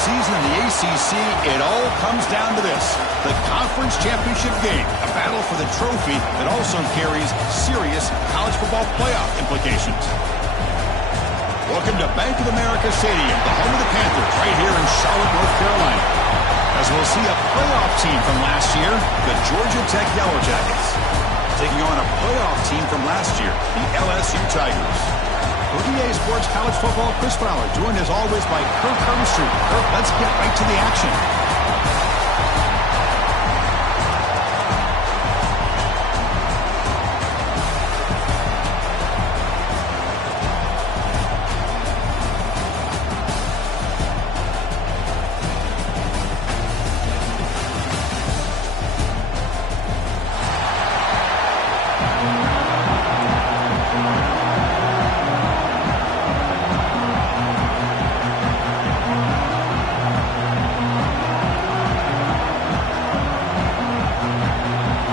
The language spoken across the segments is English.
season in the ACC, it all comes down to this: the conference championship game, a battle for the trophy that also carries serious college football playoff implications. Welcome to Bank of America Stadium, the home of the Panthers, right here in Charlotte, North Carolina. As we'll see a playoff team from last year, the Georgia Tech Yellow Jackets, taking on a playoff team from last year, the LSU Tigers. For EA Sports College Football, Chris Fowler, joined as always by Kirk Herbstreit. Kirk, let's get right to the action.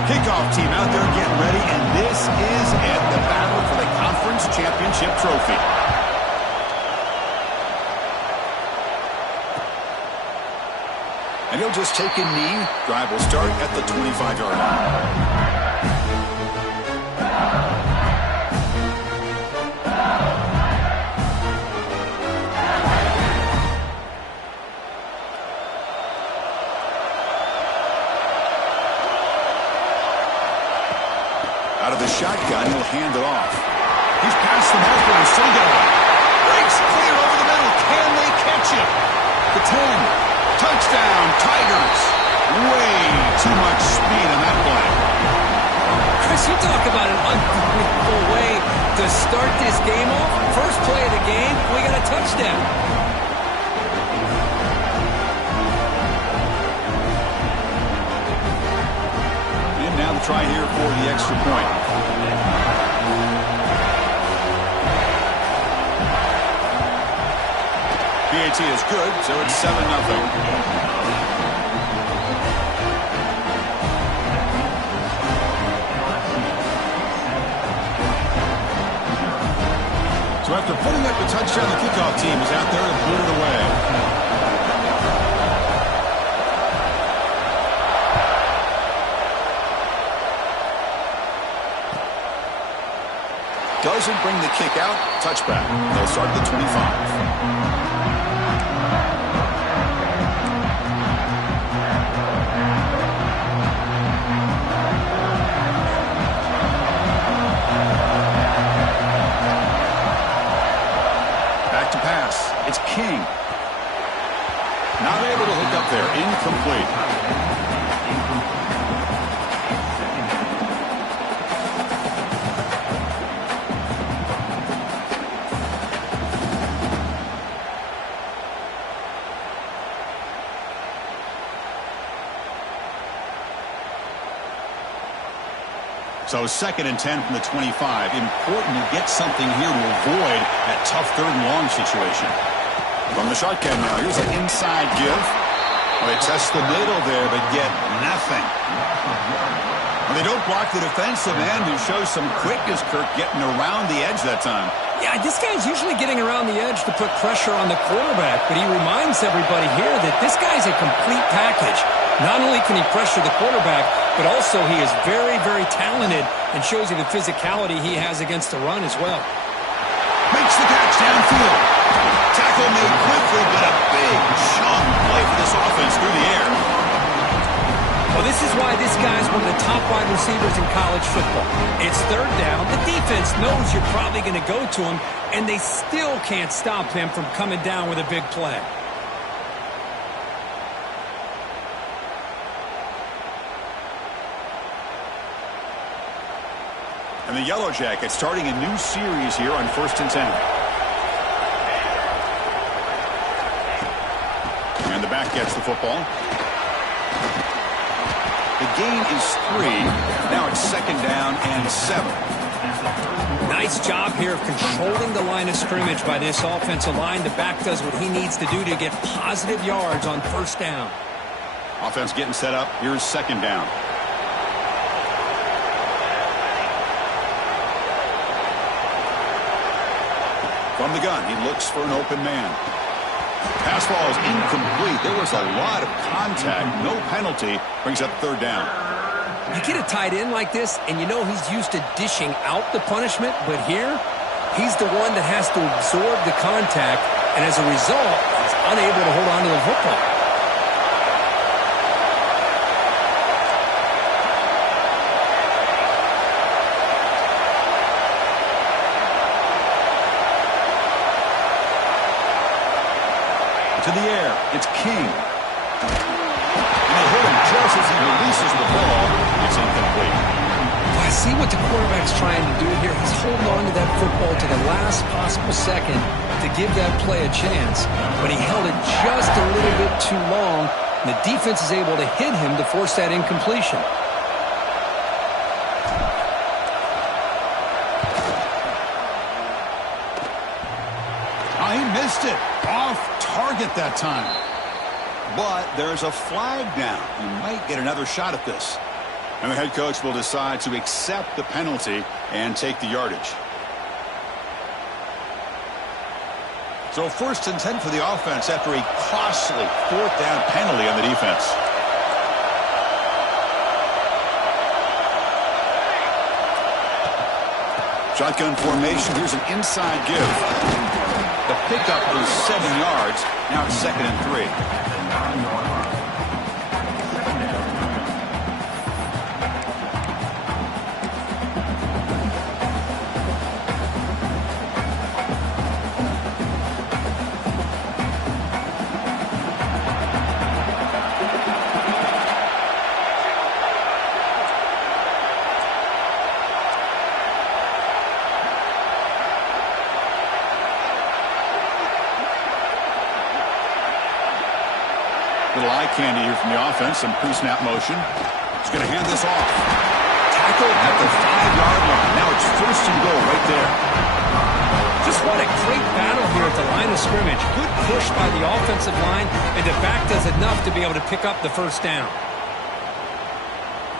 Kickoff team out there getting ready, and this is it, the battle for the conference championship trophy. And he'll just take a knee. Drive will start at the 25-yard line. Out of the shotgun, he'll hand it off. He's past the marker and still going. Breaks clear over the middle. Can they catch him? The 10. Touchdown, Tigers. Way too much speed on that play. Chris, you talk about an unbelievable way to start this game off. First play of the game, we got a touchdown. Now to try here for the extra point. PAT is good, so it's 7-0. So after putting up the touchdown, the kickoff team is out there and blew it away. Doesn't bring the kick out. Touchback. They'll start at the 25. Back to pass. It's King. Not able to hook up there. Incomplete. So 2nd and 10 from the 25. Important to get something here to avoid that tough 3rd and long situation. From the shotgun now, here's an inside give. Well, they test the middle there, but get nothing. Well, they don't block the defensive end, who shows some quickness, Kirk, getting around the edge that time. Yeah, this guy's usually getting around the edge to put pressure on the quarterback, but he reminds everybody here that this guy's a complete package. Not only can he pressure the quarterback, but also he is very, very talented and shows you the physicality he has against the run as well. Makes the catch downfield. Tackle made quickly, but a big chunk play for this offense through the air. Well, this is why this guy's one of the top wide receivers in college football. It's 3rd down. The defense knows you're probably going to go to him, and they still can't stop him from coming down with a big play. And the Yellow Jackets starting a new series here on 1st and 10. And the back gets the football. The gain is 3. Now it's 2nd down and 7. Nice job here of controlling the line of scrimmage by this offensive line. The back does what he needs to do to get positive yards on 1st down. Offense getting set up. Here's 2nd down. From the gun, he looks for an open man. Pass ball is incomplete. There was a lot of contact. No penalty. Brings up third down. You get a tight end like this, and you know he's used to dishing out the punishment, but here, he's the one that has to absorb the contact, and as a result, he's unable to hold on to the football. To the air, it's King. And they hit him just as he releases the ball. It's incomplete. I see what the quarterback's trying to do here. He's holding on to that football to the last possible second to give that play a chance. But he held it just a little bit too long, and the defense is able to hit him to force that incompletion. Oh, he missed it. Off target that time. But there's a flag down. You might get another shot at this. And the head coach will decide to accept the penalty and take the yardage. So 1st and 10 for the offense after a costly 4th down penalty on the defense. Shotgun formation. Here's an inside give. The pickup is 7 yards. Now it's 2nd and 3. Little eye candy here from the offense. Some pre-snap motion. He's going to hand this off. Tackle at the 5-yard line. Now it's 1st and goal right there. Just what a great battle here at the line of scrimmage. Good push by the offensive line, and the back does enough to be able to pick up the 1st down.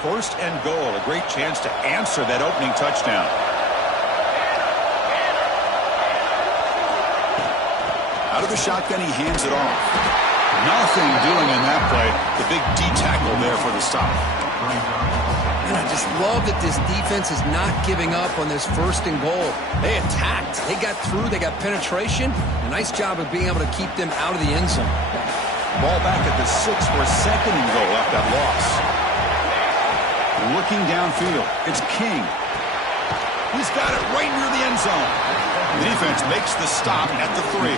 1st and goal. A great chance to answer that opening touchdown. Out of the shotgun, he hands it off. Nothing doing in that play. The big D-tackle there for the stop. And I just love that this defense is not giving up on this 1st and goal. They attacked. They got through. They got penetration. A nice job of being able to keep them out of the end zone. Ball back at the 6 for a 2nd and goal after that loss. Looking downfield. It's King. He's got it right near the end zone. The defense makes the stop at the 3.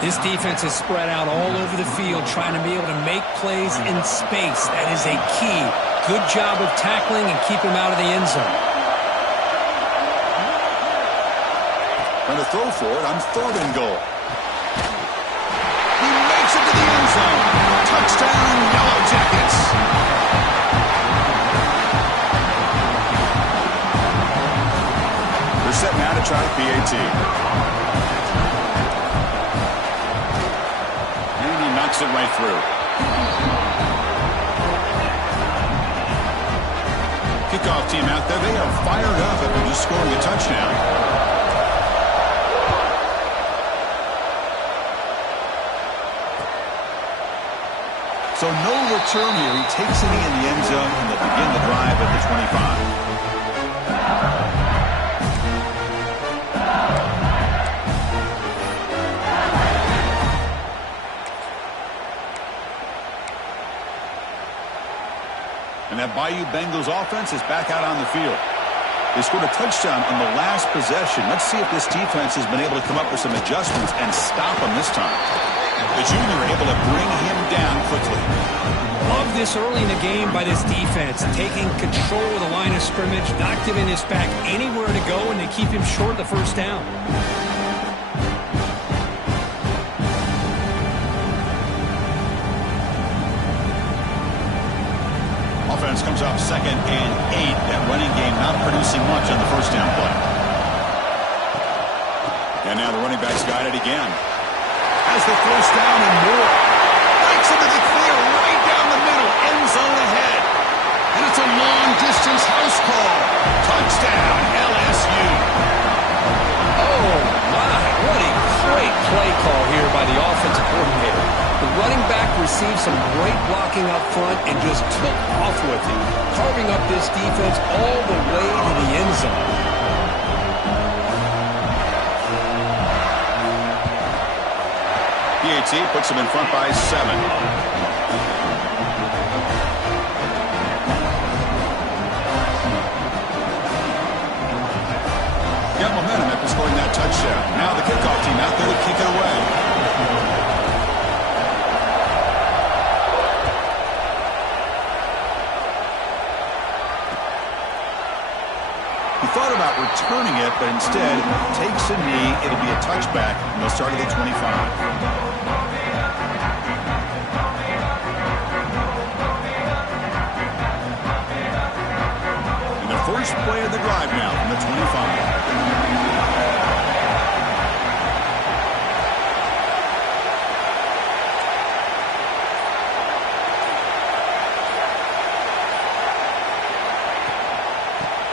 This defense is spread out all over the field, trying to be able to make plays in space. That is a key. Good job of tackling and keep him out of the end zone. Going to throw for it on 3rd and goal. He makes it to the end zone. Touchdown, Yellow Jackets. They're set now to try the PAT. Knocks it right through. Kickoff team out there. They are fired up after just scoring a touchdown. So no return here. He takes it in the end zone and they'll begin the drive at the 25. And that Bayou Bengals offense is back out on the field. They scored a touchdown on the last possession. Let's see if this defense has been able to come up with some adjustments and stop them this time. The junior able to bring him down quickly. Love this early in the game by this defense, taking control of the line of scrimmage, not giving this back anywhere to go, and they keep him short of the 1st down. Offense comes up 2nd and 8. That running game not producing much on the 1st down play. And now the running back's got it again. Has the 1st down and more. Breaks into the clear right down the middle. End zone ahead. And it's a long-distance house call. Touchdown, LSU. Oh, my. What a great play call here by the offense. received some great blocking up front and just took off with it, carving up this defense all the way to the end zone. PAT puts them in front by 7. Got momentum after scoring that touchdown. Now the kickoff team out there to kick it away. He thought about returning it, but instead takes a knee. It'll be a touchback, and they'll start at the 25. First play of the drive now from the 25.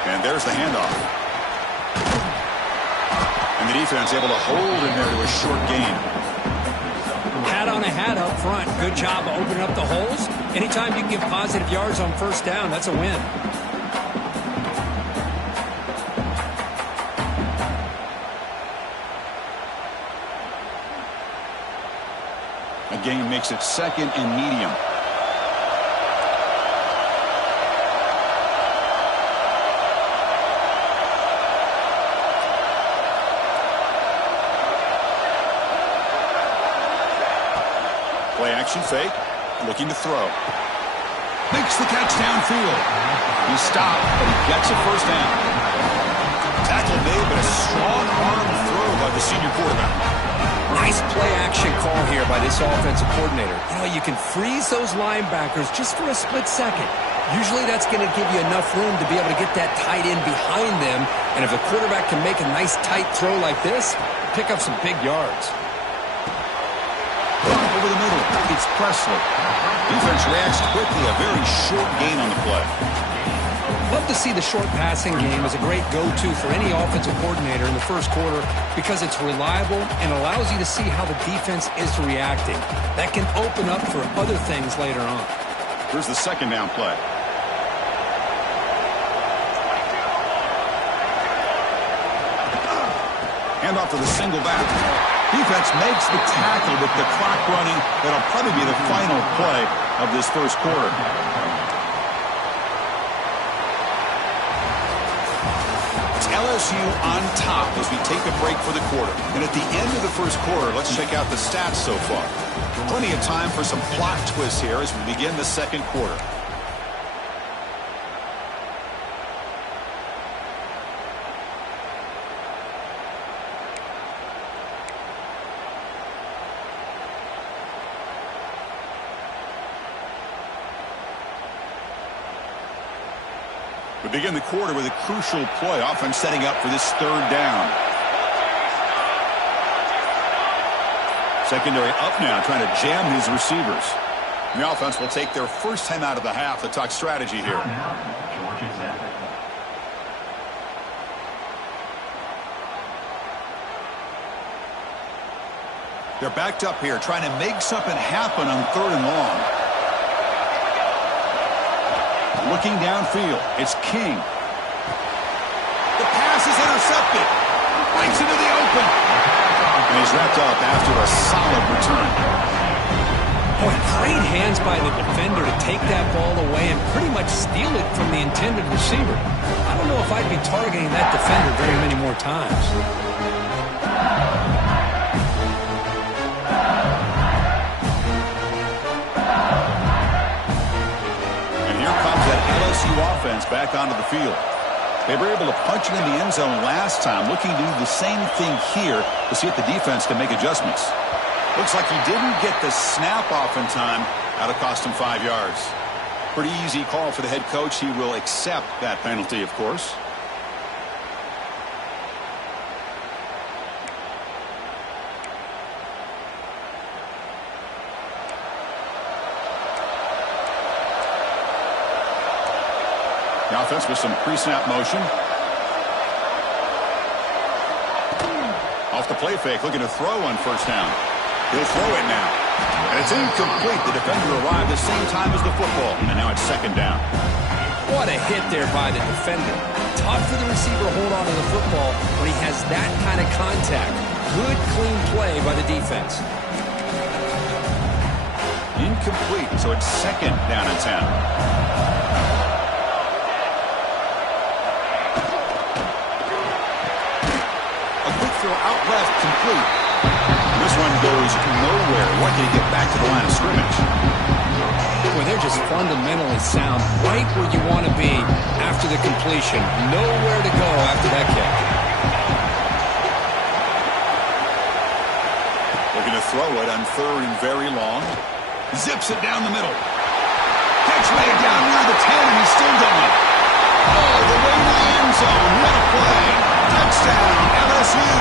And there's the handoff. And the defense able to hold in there to a short gain. Hat on a hat up front. Good job of opening up the holes. Anytime you can get positive yards on first down, that's a win. Gain makes it 2nd and medium. Play action fake, looking to throw. Makes the catch downfield. He stopped, but he gets a first down. Tackle made, but a strong arm throw by the senior quarterback. Nice play-action call here by this offensive coordinator. You know, you can freeze those linebackers just for a split second. Usually that's going to give you enough room to be able to get that tight end behind them. And if a quarterback can make a nice tight throw like this, pick up some big yards. Over the middle, it's Presley. Defense reacts quickly, a very short gain on the play. Love to see the short passing game as a great go-to for any offensive coordinator in the first quarter because it's reliable and allows you to see how the defense is reacting. That can open up for other things later on. Here's the 2nd down play. Handoff to the single back. Defense makes the tackle with the clock running. That'll probably be the final play of this first quarter. LSU on top as we take a break for the quarter. And at the end of the first quarter, let's check out the stats so far. Plenty of time for some plot twists here as we begin the second quarter. We begin the quarter with a crucial play. Offense setting up for this 3rd down. Secondary up now, trying to jam these receivers. And the offense will take their first time out of the half to talk strategy here. They're backed up here, trying to make something happen on 3rd and long. Looking downfield, it's King. The pass is intercepted. Breaks into the open. And he's wrapped up after a solid return. Boy, great hands by the defender to take that ball away and pretty much steal it from the intended receiver. I don't know if I'd be targeting that defender very many more times. Offense back onto the field. They were able to punch it in the end zone last time, looking to do the same thing here to see if the defense can make adjustments. Looks like he didn't get the snap off in time. That'll cost him 5 yards. Pretty easy call for the head coach. He will accept that penalty, of course. The offense with some pre-snap motion. Off the play fake, looking to throw on first down. He'll throw it now. And it's incomplete. The defender arrived the same time as the football. And now it's second down. What a hit there by the defender. Tough for the receiver to hold on to the football when he has that kind of contact. Good, clean play by the defense. Incomplete, so it's second down and 10. A quick throw out left, complete. This one goes nowhere. Lucky to get back to the line of scrimmage. Boy, they're just fundamentally sound, right where you want to be after the completion. Nowhere to go after that kick. Looking to throw it on third and very long. Zips it down the middle. Catch made down near the 10, and he's still going. Oh, the way to the end zone. What a play. Touchdown, LSU.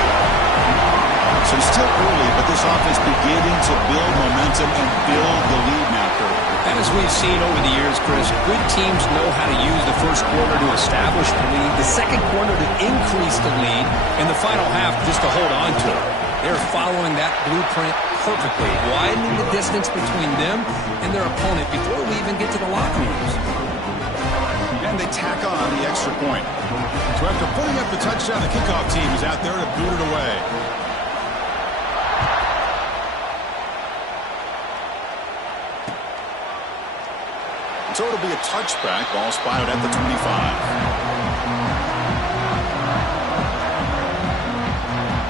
So still early, but this offense beginning to build momentum and build the lead now, Kurt. As we've seen over the years, Chris, good teams know how to use the first quarter to establish the lead, the second quarter to increase the lead, and the final half just to hold on to it. They're following that blueprint perfectly, widening the distance between them and their opponent before we even get to the locker rooms. And they tack on the extra point. So after putting up the touchdown, the kickoff team is out there to boot it away. So it'll be a touchback. Ball spotted at the 25.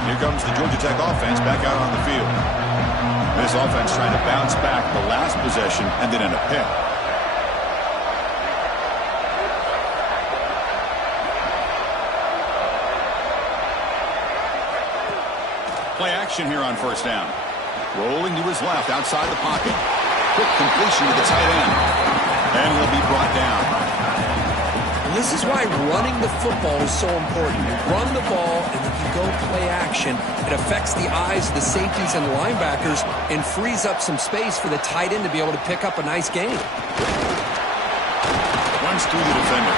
Here comes the Georgia Tech offense back out on the field. This offense trying to bounce back the last possession and then in a pick. Play action here on first down. Rolling to his left outside the pocket. Quick completion to the tight end. And he'll be brought down. And this is why running the football is so important. You run the ball and then you go play action. It affects the eyes of the safeties and linebackers and frees up some space for the tight end to be able to pick up a nice gain. Runs through the defender.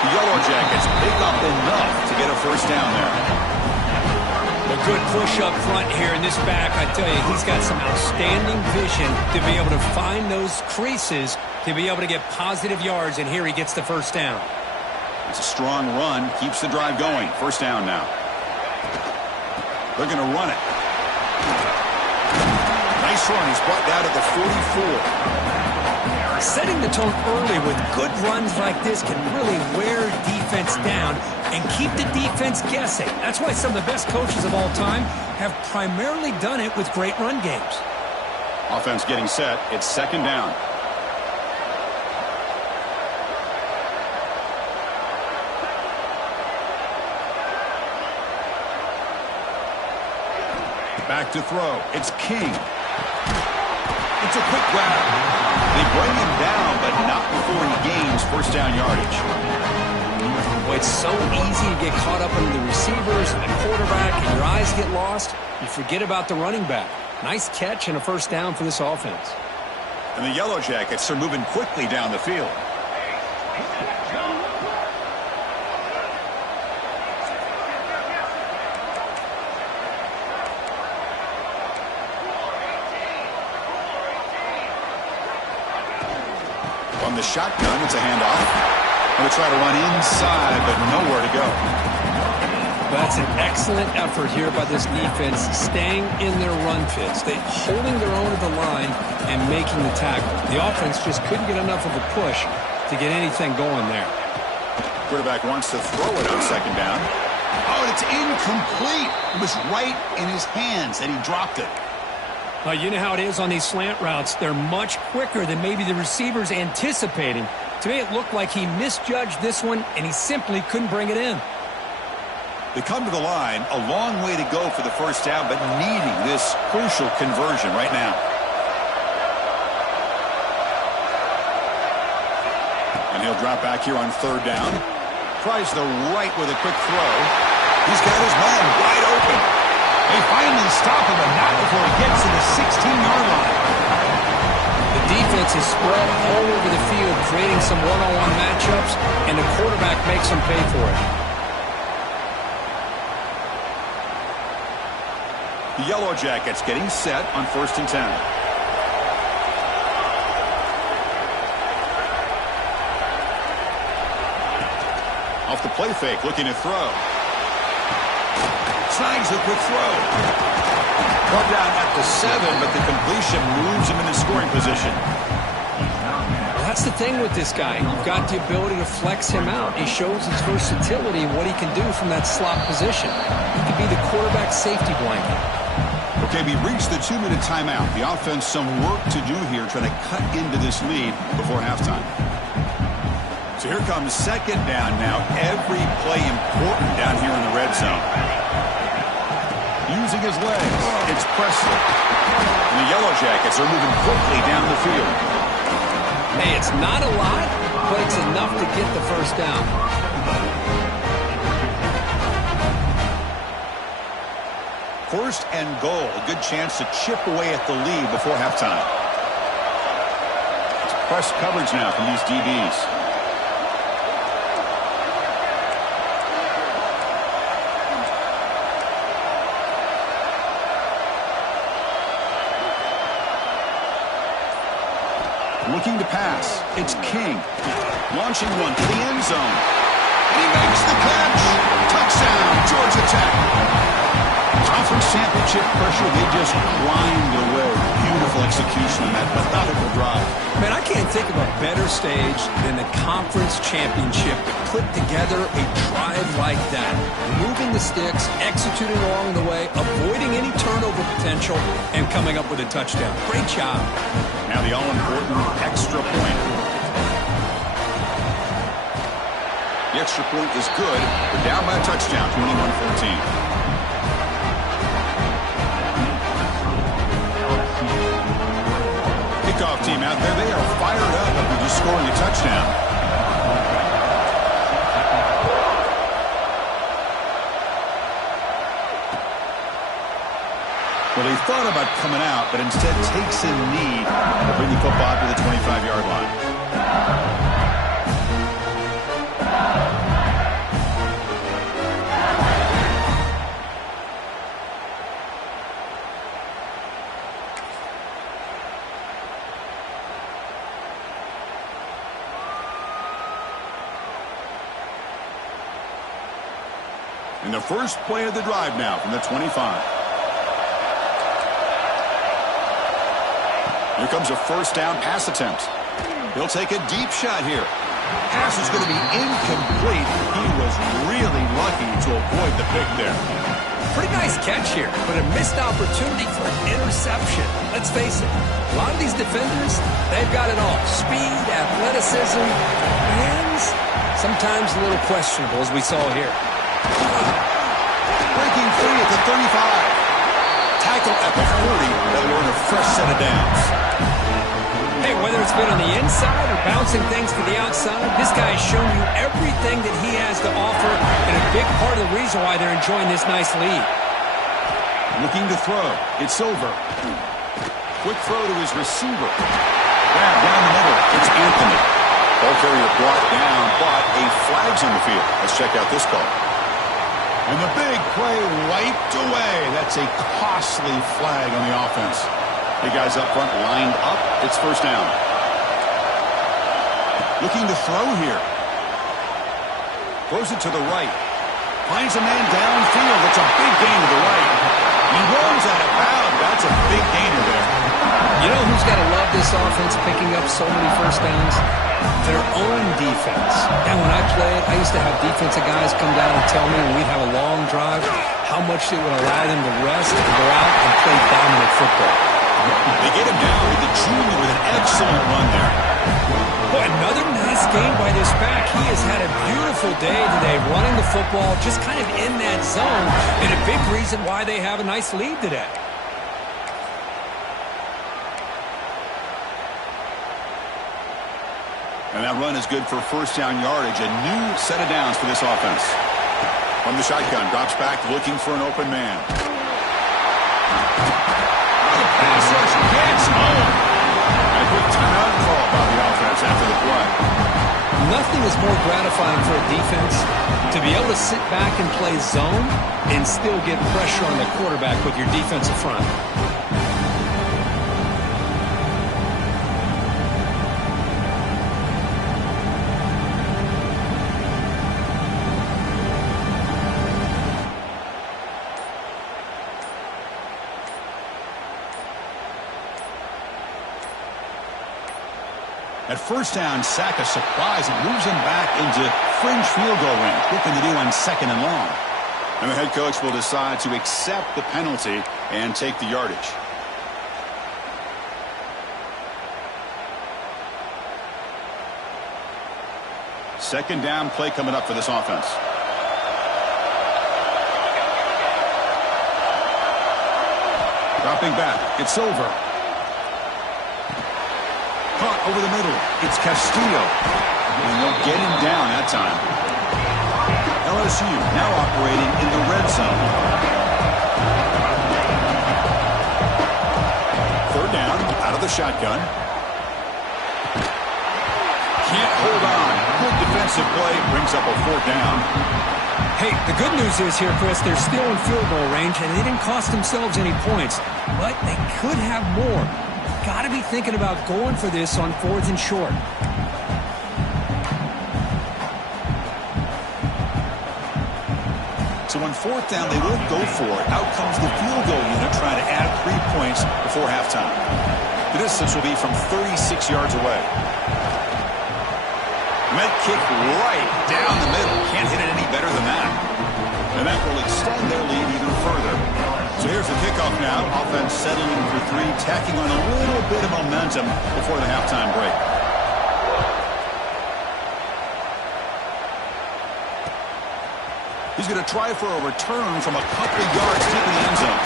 The Yellow Jackets pick up enough to get a first down there. A good push up front here in this back. I tell you, he's got some outstanding vision to be able to find those creases to be able to get positive yards, and here he gets the first down. It's a strong run, keeps the drive going. First down now. They're going to run it. Nice run. He's brought down to the 44. Setting the tone early with good runs like this can really wear defense down and keep the defense guessing. That's why some of the best coaches of all time have primarily done it with great run games. Offense getting set. It's second down. Back to throw. It's King. It's a quick grab. They bring him down, but not before he gains first down yardage. Boy, it's so easy to get caught up in the receivers and the quarterback, and your eyes get lost. You forget about the running back. Nice catch and a first down for this offense. And the Yellow Jackets are moving quickly down the field. On the shotgun, it's a handoff. Going to try to run inside, but nowhere to go. That's an excellent effort here by this defense, staying in their run fits. They holding their own at the line and making the tackle. The offense just couldn't get enough of a push to get anything going there. Quarterback wants to throw it on second down. Oh, it's incomplete. It was right in his hands, and he dropped it. You know how it is on these slant routes. They're much quicker than maybe the receiver's anticipating. To me, it looked like he misjudged this one, and he simply couldn't bring it in. They come to the line, a long way to go for the first down, but needing this crucial conversion right now. And he'll drop back here on third down. Tries the right with a quick throw. He's got his man wide open. They finally stop him, but not before he gets to the 16-yard line. The defense is spread all over the field, creating some one-on-one matchups, and the quarterback makes them pay for it. The Yellow Jackets getting set on 1st and 10. off the play fake, looking to throw. Snags the quick throw. Brought down at the 7, but the completion moves him into scoring position. That's the thing with this guy. You've got the ability to flex him out. He shows his versatility and what he can do from that slot position. He could be the quarterback safety blanket. Okay, we reached the 2-minute timeout. The offense some work to do here, trying to cut into this lead before halftime. So here comes second down now. Every play important down here in the red zone. Using his legs, it's Presley. And the Yellow Jackets are moving quickly down the field. Hey, it's not a lot, but it's enough to get the first down. First and goal. A good chance to chip away at the lead before halftime. It's press coverage now from these DBs. Looking to pass. It's King. Launching one to the end zone. He makes the catch. Touchdown, Georgia Tech. Conference championship pressure, they just grind away. Beautiful execution on that methodical drive. Man, I can't think of a better stage than the conference championship to put together a drive like that. Moving the sticks, executing along the way, avoiding any turnover potential, and coming up with a touchdown. Great job. Now the all-important extra point. The extra point is good. We're down by a touchdown, 21-14. Kickoff team out there. They are fired up after just scoring a touchdown. Well, he thought about coming out, but instead takes a knee to bring the football to the 25-yard line. In the first play of the drive now from the 25. Here comes a first down pass attempt. He'll take a deep shot here. Pass is going to be incomplete. He was really lucky to avoid the pick there. Pretty nice catch here, but a missed opportunity for an interception. Let's face it, a lot of these defenders, they've got it all. Speed, athleticism, hands, sometimes a little questionable, as we saw here. Breaking free at the 35. Tackle at the 40. That'll earn a fresh set of downs. Hey, whether it's been on the inside or bouncing things to the outside, this guy has shown you everything that he has to offer, and a big part of the reason why they're enjoying this nice lead. Looking to throw. It's over. Quick throw to his receiver. Grab down the middle. It's Anthony. Ball carrier brought down, but a flag's on the field. Let's check out this call. And the big play wiped away. That's a costly flag on the offense. The guys up front lined up. It's first down. Looking to throw here. Throws it to the right. Finds a man downfield. It's a big gain to the right. He rolls out of bounds. That's a big gainer there. You know who's got to love this offense picking up so many first downs? Their own defense. And when I played, I used to have defensive guys come down and tell me when we'd have a long drive how much it would allow them to rest and go out and play dominant football. They get him down with the junior with an excellent run there. Boy, another nice game by this back. He has had a beautiful day today running the football, just kind of in that zone, and a big reason why they have a nice lead today. And that run is good for first down yardage. A new set of downs for this offense. From the shotgun, drops back, looking for an open man. The pass rush gets home. And a quick timeout call by the offense after the play. Nothing is more gratifying for a defense to be able to sit back and play zone and still get pressure on the quarterback with your defensive front. At first down, sack a surprise. It moves him back into fringe field goal range. What can they do on 2nd and long? And the head coach will decide to accept the penalty and take the yardage. Second down play coming up for this offense. Dropping back. It's over. Caught over the middle. It's Castillo. And they'll get him down that time. LSU now operating in the red zone. Third down, out of the shotgun. Can't hold on. Good defensive play. Brings up a 4th down. Hey, the good news is here, Chris, they're still in field goal range, and they didn't cost themselves any points. But they could have more. Got to be thinking about going for this on 4th and short. So on 4th down, they won't go for it. Out comes the field goal unit trying to add 3 points before halftime. The distance will be from 36 yards away. Med kick right down the middle. Can't hit it any better than that. And that will extend their lead even further. So here's the kickoff now. Offense settling for 3, tacking on a little bit of momentum before the halftime break. He's going to try for a return from a couple yards deep in the end zone.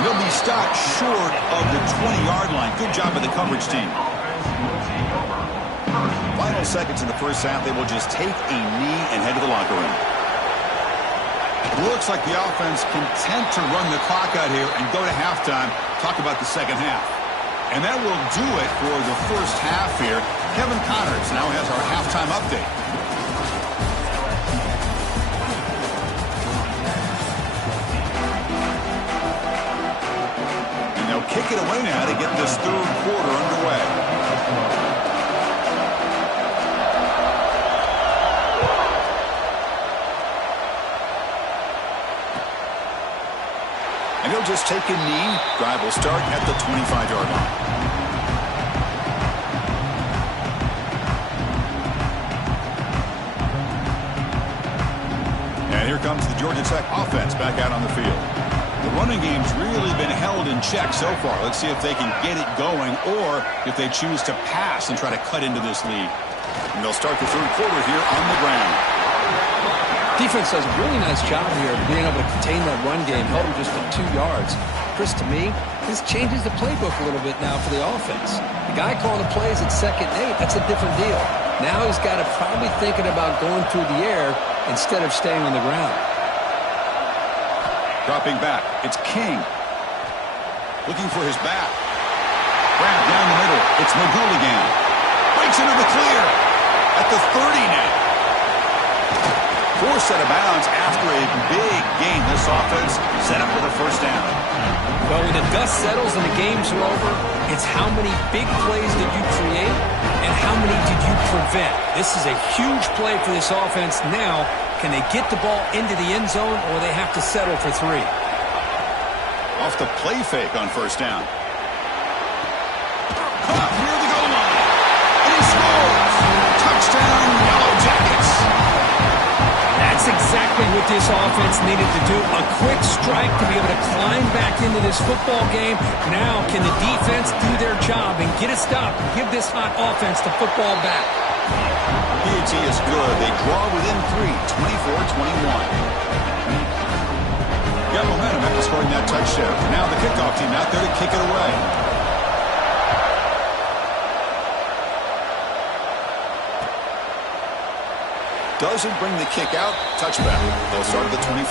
He'll be stopped short of the 20-yard line. Good job by the coverage team. Final seconds in the first half, they will just take a knee and head to the locker room. It looks like the offense content to run the clock out here and go to halftime. Talk about the second half. And that will do it for the first half here. Kevin Connors now has our halftime update. And they'll kick it away now to get this third quarter underway. And he'll just take a knee. Drive will start at the 25-yard line. And here comes the Georgia Tech offense back out on the field. The running game's really been held in check so far. Let's see if they can get it going or if they choose to pass and try to cut into this lead. And they'll start the third quarter here on the ground. Defense does a really nice job here of being able to contain that run game, held him just to 2 yards. Chris, to me, this changes the playbook a little bit now for the offense. The guy calling the plays at 2nd and 8, that's a different deal. Now he's got to probably thinking about going through the air instead of staying on the ground. Dropping back, it's King. Looking for his back. Grab down the middle, it's McGooligan. Breaks into the clear at the 30 now. Forced out of bounds after a big gain. This offense set up with a first down. Well, when the dust settles and the games are over, it's how many big plays did you create and how many did you prevent. This is a huge play for this offense. Now, can they get the ball into the end zone or they have to settle for 3? Off the play fake on first down. Caught near the goal line. And he scores. Touchdown, Yellow Jackets. That's exactly what this offense needed to do. A quick strike to be able to climb back into this football game. Now, can the defense do their job and get a stop and give this hot offense the football back? PAT is good. They draw within 3, 24-21. Got momentum after scoring that touchdown. Now the kickoff team out there to kick it away. Doesn't bring the kick out. Touchback. They'll start at the 25.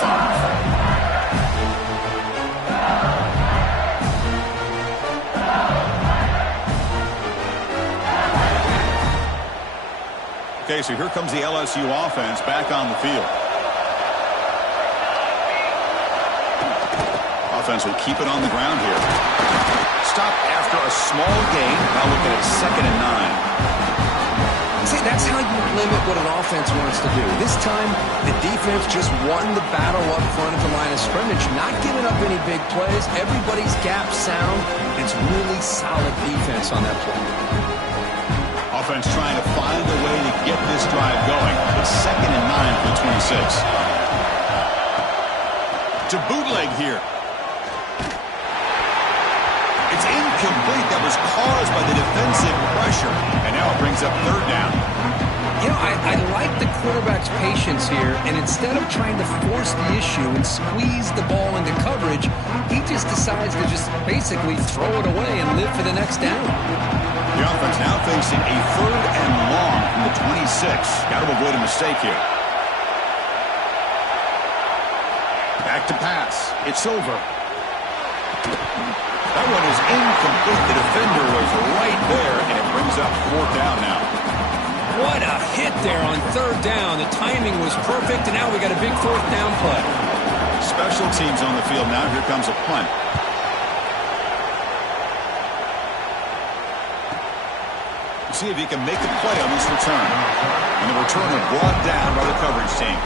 Okay, so here comes the LSU offense back on the field. Offense will keep it on the ground here. Stop after a small gain. Now looking at 2nd and 9. See, that's how you limit what an offense wants to do. This time, the defense just won the battle up front at the line of scrimmage, not giving up any big plays. Everybody's gap sound. It's really solid defense on that play. Offense trying to find a way to get this drive going. It's 2nd and 9 for the 26. To bootleg here. It's incomplete. That was caused by the defensive pressure. And now it brings up 3rd down. You know, I like the quarterback's patience here, and instead of trying to force the issue and squeeze the ball into coverage, he just decides to just basically throw it away and live for the next down. The offense now facing a 3rd and long from the 26. Got to avoid a mistake here. Back to pass. It's over. That one is incomplete. The defender was right there, and it brings up 4th down now. What a hit there on 3rd down. The timing was perfect, and now we got a big 4th down play. Special teams on the field now. Here comes a punt. See if he can make a play on this return. And the returner brought down by the coverage team.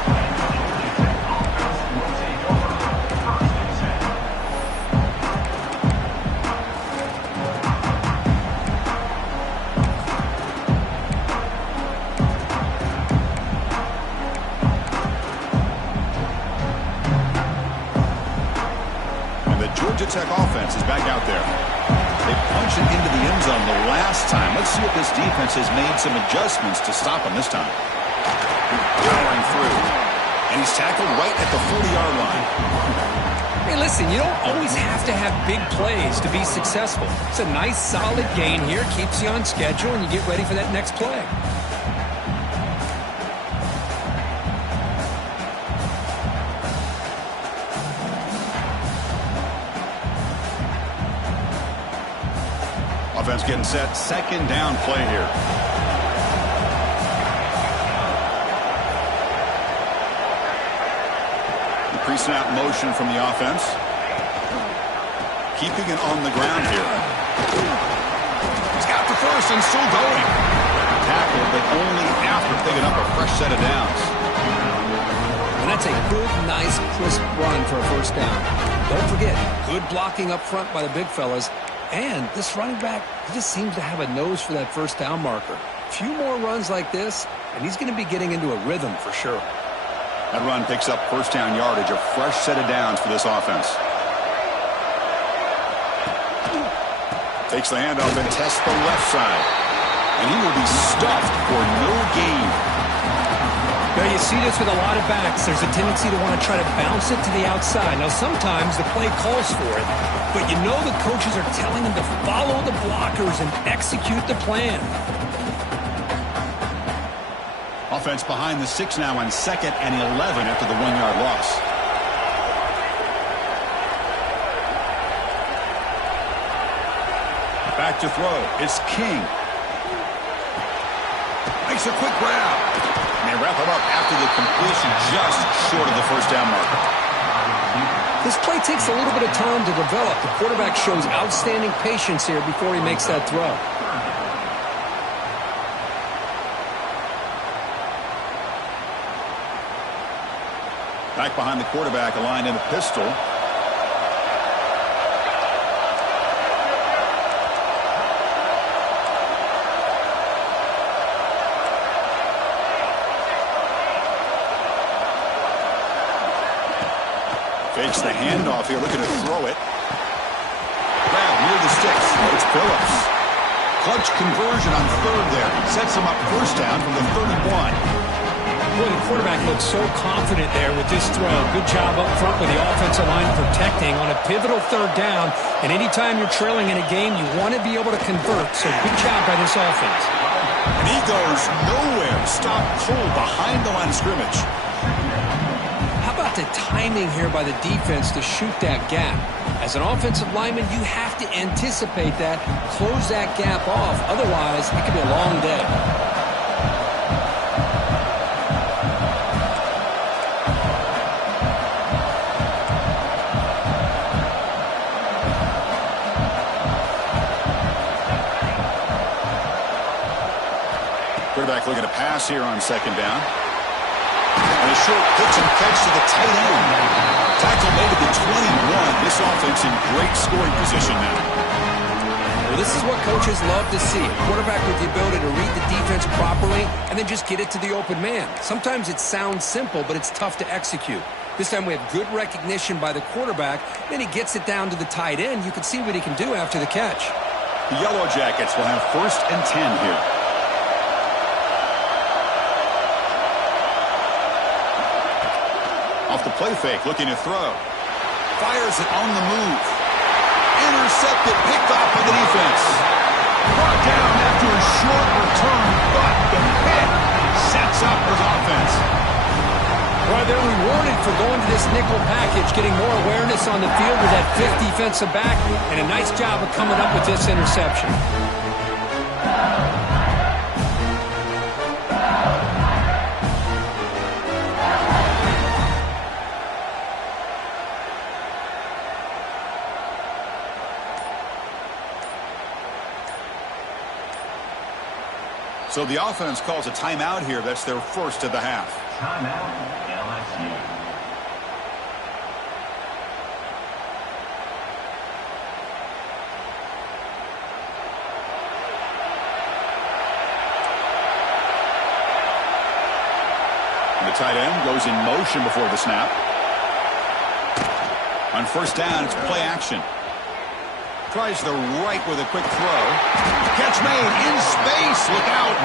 Georgia Tech offense is back out there. They punched it into the end zone the last time. Let's see if this defense has made some adjustments to stop him this time. Powering through. And he's tackled right at the 40-yard line. Hey, listen, you don't always have to have big plays to be successful. It's a nice, solid gain here. Keeps you on schedule, and you get ready for that next play. Offense getting set. 2nd down play here. Increasing out motion from the offense. Keeping it on the ground here. He's got the first and still going. Tackle, but only after picking up a fresh set of downs. And that's a good, nice, crisp run for a 1st down. Don't forget, good blocking up front by the big fellas. And this running back, he just seems to have a nose for that 1st down marker. A few more runs like this, and he's going to be getting into a rhythm for sure. That run picks up 1st down yardage, a fresh set of downs for this offense. Takes the handoff and tests the left side. And he will be stuffed for no gain. Now, you see this with a lot of backs. There's a tendency to want to try to bounce it to the outside. Now, sometimes the play calls for it, but you know the coaches are telling him to follow the blockers and execute the plan. Offense behind the 6 now on 2nd and 11 after the 1-yard loss. Back to throw. It's King. Makes a quick grab. And they wrap him up after the completion just short of the 1st down marker. This play takes a little bit of time to develop. The quarterback shows outstanding patience here before he makes that throw. Back behind the quarterback, aligned in a pistol. Fakes the handoff here, looking to throw it. Grab near the sticks. It's Phillips. Clutch conversion on 3rd there. Sets him up 1st down from the 31. Boy, the quarterback looks so confident there with this throw. Good job up front with the offensive line protecting on a pivotal 3rd down. And anytime you're trailing in a game, you want to be able to convert. So good job by this offense. And he goes nowhere. Stop cold behind the line of scrimmage. How about the timing here by the defense to shoot that gap? As an offensive lineman, you have to anticipate that, close that gap off. Otherwise, it could be a long day. Quarterback looking to pass here on 2nd down. And a short pitch and catch to the tight end. Tackle made at the 21. This offense in great scoring position now. Well, this is what coaches love to see. A quarterback with the ability to read the defense properly and then just get it to the open man. Sometimes it sounds simple, but it's tough to execute. This time we have good recognition by the quarterback. Then he gets it down to the tight end. You can see what he can do after the catch. The Yellow Jackets will have 1st and 10 here. Off the play fake, looking to throw. Fires it on the move. Intercepted, picked off by the defense. Brought down after a short return, but the pick sets up his offense. Well, they're rewarded for going to this nickel package, getting more awareness on the field with that 5th defensive back, and a nice job of coming up with this interception. So the offense calls a timeout here. That's their 1st of the half. Timeout, LSU. The tight end goes in motion before the snap. On 1st down, it's play action. Tries the right with a quick throw. Catch made in space. Look out.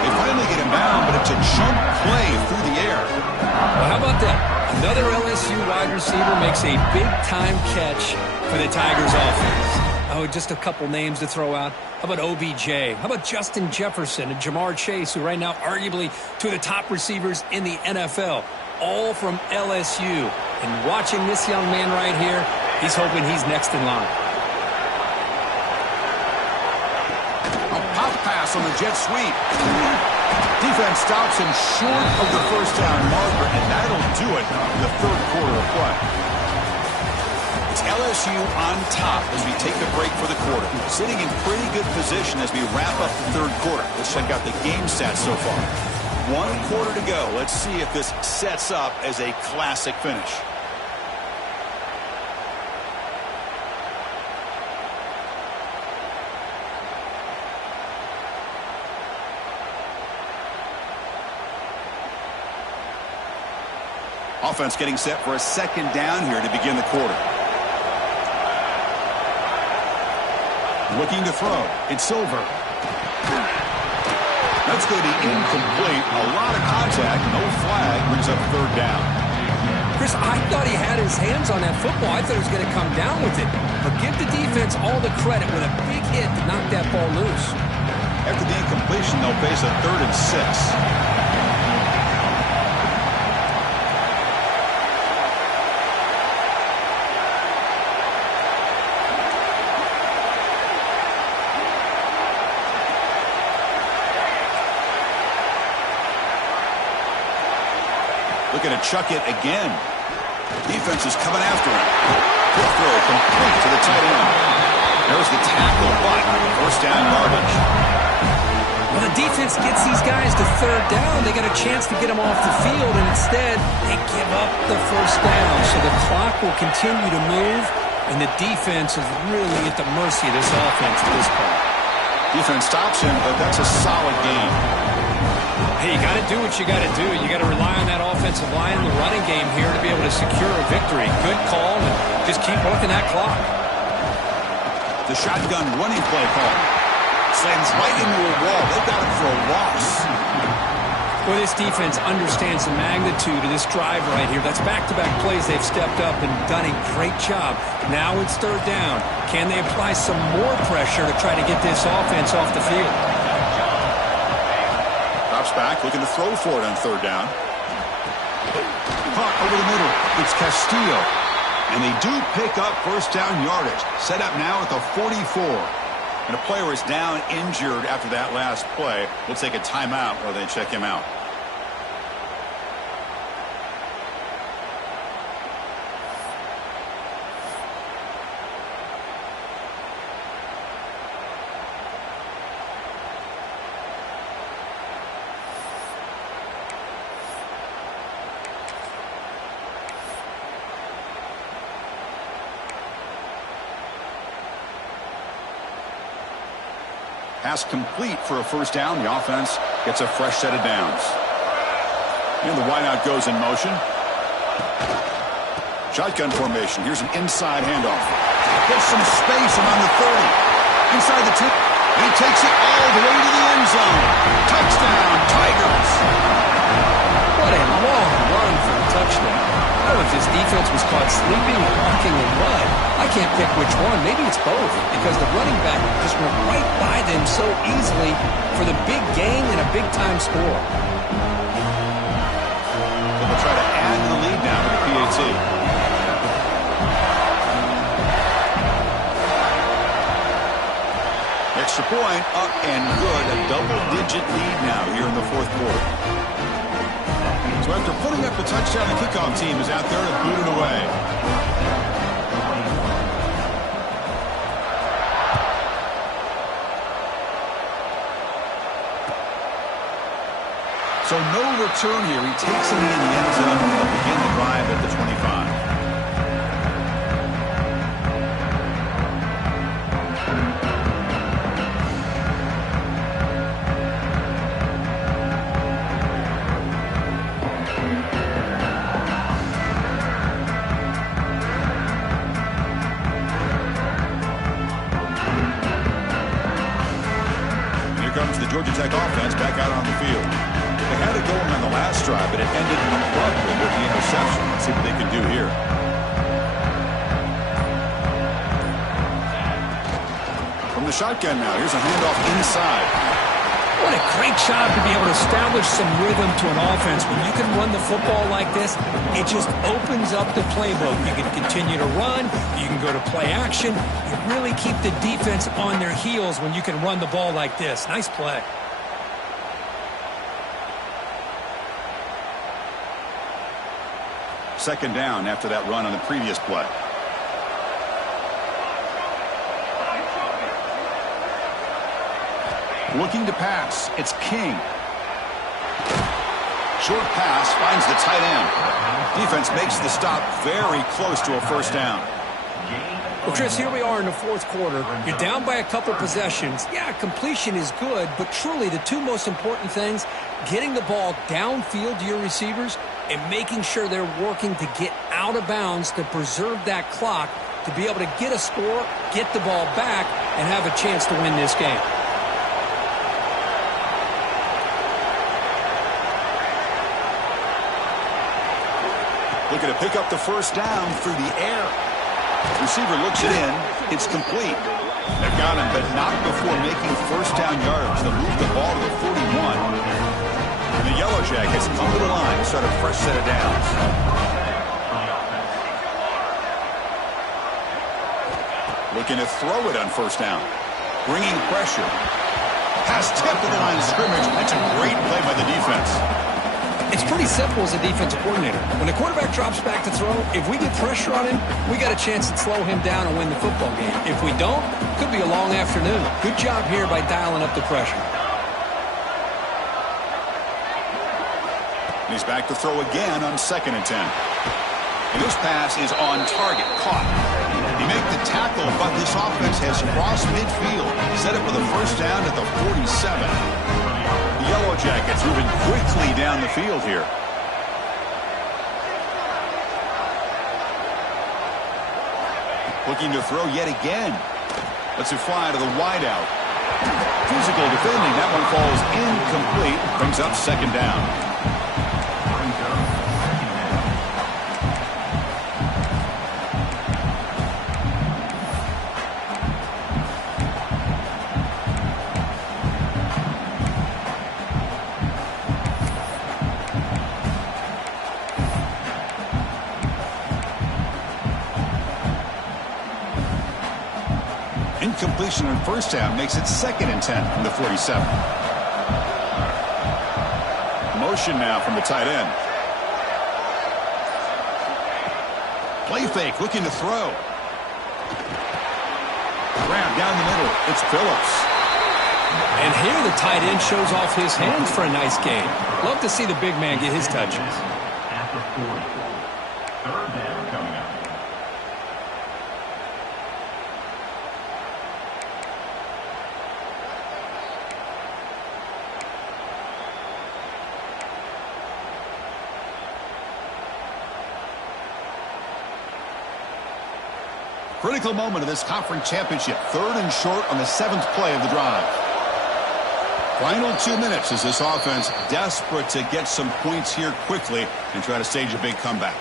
They finally get him down, but it's a chunk play through the air. Well, how about that? Another LSU wide receiver makes a big-time catch for the Tigers offense. Oh, just a couple names to throw out. How about OBJ? How about Justin Jefferson and Jamar Chase, who right now arguably two of the top receivers in the NFL, all from LSU. And watching this young man right here, he's hoping he's next in line. Pass on the jet sweep. Defense stops him short of the 1st down marker, and that'll do it in the 3rd quarter of play. It's LSU on top as we take a break for the quarter. Sitting in pretty good position as we wrap up the 3rd quarter. Let's check out the game stats so far. 1 quarter to go. Let's see if this sets up as a classic finish. Offense getting set for a 2nd down here to begin the quarter. Looking to throw. It's over. That's going to be incomplete. A lot of contact. No flag. Brings up 3rd down. Chris, I thought he had his hands on that football. I thought he was going to come down with it. But give the defense all the credit with a big hit to knock that ball loose. After the incompletion, they'll face a 3rd and 6. Looking to chuck it again. Defense is coming after him. Quick throw complete to the tight end. There's the tackle, but 1st down yardage. Well, the defense gets these guys to 3rd down. They got a chance to get them off the field, and instead they give up the 1st down. So the clock will continue to move, and the defense is really at the mercy of this offense at this point. Defense stops him, but that's a solid game. Hey, you got to do what you got to do. You got to rely on that offensive line in the running game here to be able to secure a victory. Good call, and just keep working that clock. The shotgun running play call. Sends right into a wall. They've got it for a loss. Well, this defense understands the magnitude of this drive right here. That's back-to-back plays. They've stepped up and done a great job. Now it's 3rd down. Can they apply some more pressure to try to get this offense off the field? Drops back, looking to throw for it on 3rd down. Caught over the middle. It's Castillo. And they do pick up 1st down yardage. Set up now at the 44. And a player is down injured after that last play. We'll take a timeout while they check him out. Pass complete for a first down. The offense gets a fresh set of downs. And the wideout goes in motion. Shotgun formation. Here's an inside handoff. Gets some space around the 30. Inside the 2. And he takes it all the way to the end zone. Touchdown, Tigers. What a long run for a touchdown. I don't know if this defense was caught sleeping or walking in mud. I can't pick which one. Maybe it's both, because the running back just went right by them so easily for the big gain and a big-time score. They'll try to add to the lead now with the PAT. Extra point, up and good. A double-digit lead now here in the fourth quarter. So after putting up the touchdown, the kickoff team is out there to boot it away. So no return here. He takes it in the end zone and they'll begin the drive at the 25. Georgia Tech offense back out on the field. They had it going on the last drive, but it ended abruptly with the interception. Let's see what they can do here. From the shotgun now, here's a handoff inside. What a great job to be able to establish some rhythm to an offense. When you can run the football like this, it just opens up the playbook. You can continue to run. You can go to play action. You really keep the defense on their heels when you can run the ball like this. Nice play. Second down after that run on the previous play. Looking to pass. It's King. Short pass finds the tight end. Defense makes the stop very close to a first down. Well, Chris, here we are in the fourth quarter. You're down by a couple possessions. Yeah, completion is good, but truly the two most important things, getting the ball downfield to your receivers and making sure they're working to get out of bounds to preserve that clock to be able to get a score, get the ball back, and have a chance to win this game. Looking to pick up the first down through the air. Receiver looks it in. It's complete. They've got him, but not before making first down yards. They'll move the ball to the 41. And the Yellow Jackets come to the line to start a fresh set of downs. Looking to throw it on first down. Bringing pressure. Pass tipped to the line of scrimmage. That's a great play by the defense. It's pretty simple as a defensive coordinator. When the quarterback drops back to throw, if we get pressure on him, we got a chance to slow him down and win the football game. If we don't, it could be a long afternoon. Good job here by dialing up the pressure. He's back to throw again on 2nd and 10. And this pass is on target, caught. He made the tackle, but this offense has crossed midfield, set up for the first down at the 47. The Yellow Jackets moving quickly down the field here. Looking to throw yet again. Lets it fly to the wideout. Physical defending. That one falls incomplete. Brings up second down. Incompletion on first down makes it 2nd and 10 from the 47. Motion now from the tight end. Play fake, looking to throw. Grab down the middle. It's Phillips. And here the tight end shows off his hands for a nice game. Love to see the big man get his touches. At the 44. Third down coming up. Critical moment of this conference championship. 3rd and short on the 7th play of the drive. Final 2 minutes as this offense desperate to get some points here quickly and try to stage a big comeback.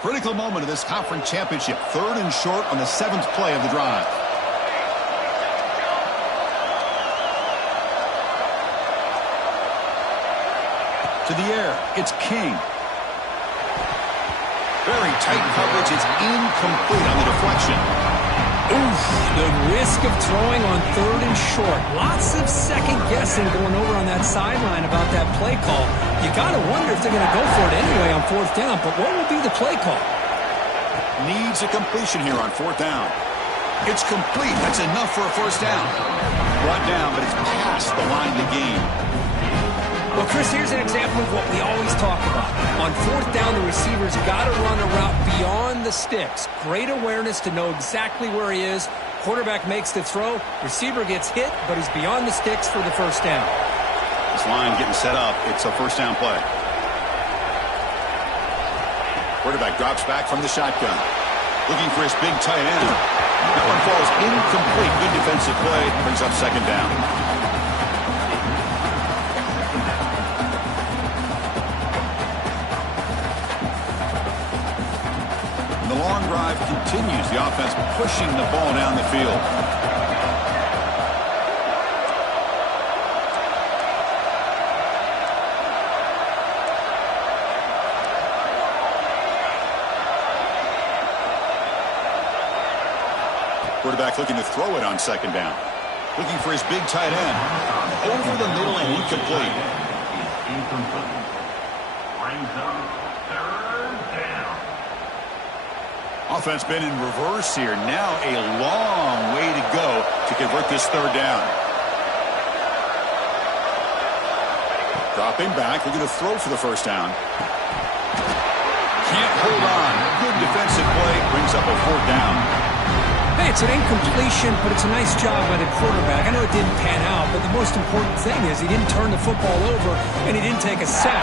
Critical moment of this conference championship. 3rd and short on the 7th play of the drive. To the air, it's King. Very tight coverage. It's incomplete on the deflection. Oof, the risk of throwing on 3rd and short. Lots of second guessing going over on that sideline about that play call. You got to wonder if they're going to go for it anyway on 4th down, but what will be the play call? Needs a completion here on 4th down. It's complete. That's enough for a 1st down. Brought down, but it's past the line of the game. Well, Chris, here's an example of what we always talk about. On 4th down, the receiver's got to run a route beyond the sticks. Great awareness to know exactly where he is. Quarterback makes the throw. Receiver gets hit, but he's beyond the sticks for the 1st down. This line getting set up. It's a 1st down play. Quarterback drops back from the shotgun. Looking for his big tight end. That one falls incomplete. Good defensive play. Brings up 2nd down. The long drive continues. The offense pushing the ball down the field. Quarterback looking to throw it on 2nd down. Looking for his big tight end. Over the middle and incomplete. Incomplete. Brings up 3rd down. Offense been in reverse here. Now a long way to go to convert this 3rd down. Dropping back, looking to throw for the 1st down. Can't hold on. Good defensive play. Brings up a 4th down. Hey, it's an incompletion, but it's a nice job by the quarterback. I know it didn't pan out, but the most important thing is he didn't turn the football over and he didn't take a sack.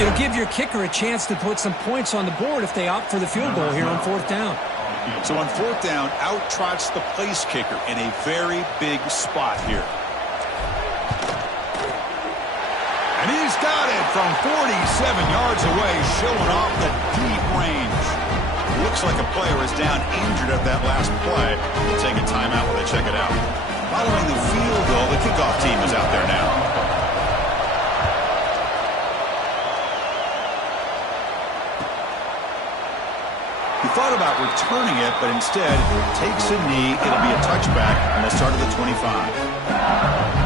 It'll give your kicker a chance to put some points on the board if they opt for the field goal here on 4th down. So on 4th down, out trots the place kicker in a very big spot here. And he's got it from 47 yards away, showing off the deep range. Looks like a player is down injured at that last play. We'll take a timeout while they check it out. Following the field goal, the kickoff team is out there now. He thought about returning it, but instead takes a knee. It'll be a touchback, and they'll start at the 25.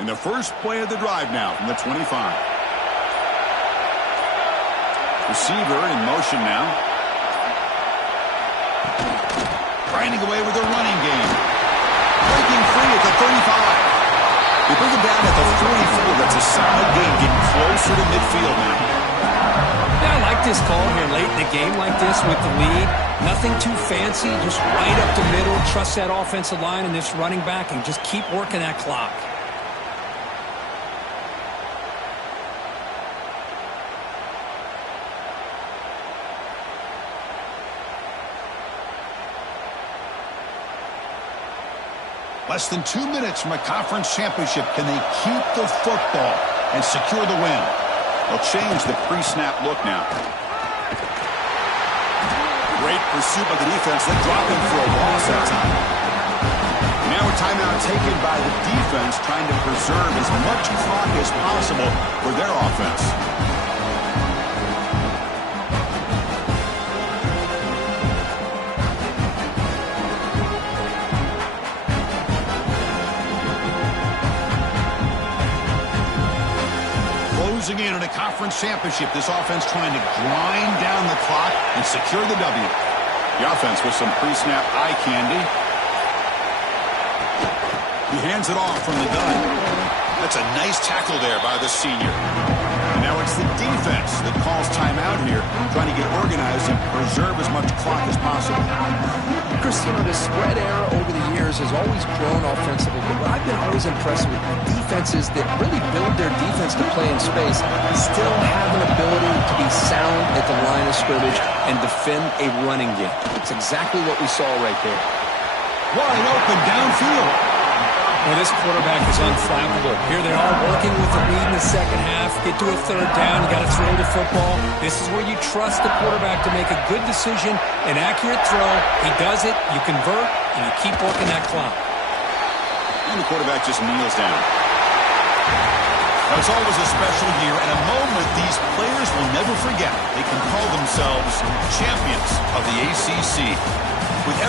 In the first play of the drive now from the 25. Receiver in motion now. Grinding away with a running game. Breaking free at the 35. They bring him down at the 44. That's a solid gain, getting closer to midfield now. Yeah, I like this call here late in the game like this with the lead. Nothing too fancy, just right up the middle. Trust that offensive line and this running back and just keep working that clock. Less than 2 minutes from a conference championship. Can they keep the football and secure the win? They'll change the pre-snap look now. Great pursuit by the defense. They're dropping for a loss that time. Now a timeout taken by the defense, trying to preserve as much clock as possible for their offense. cruising in a conference championship. This offense trying to grind down the clock and secure the W. The offense with some pre-snap eye candy. He hands it off from the gun. That's a nice tackle there by the senior. And now it's the defense that calls timeout here, trying to get organized and preserve as much clock as possible. Chris, you know, the spread era over the years has always grown offensively, but I've been always impressed with defenses that really build their defense to play in space, still have an ability to be sound at the line of scrimmage and defend a running game. It's exactly what we saw right there. Wide open downfield. Well, this quarterback is unflappable. Here they are working with the lead in the second half. Get to a third down. You got to throw the football. This is where you trust the quarterback to make a good decision, an accurate throw. He does it, you convert, and you keep working that clock. And the quarterback just kneels down. Now, it's always a special year and a moment these players will never forget. They can call themselves champions of the ACC.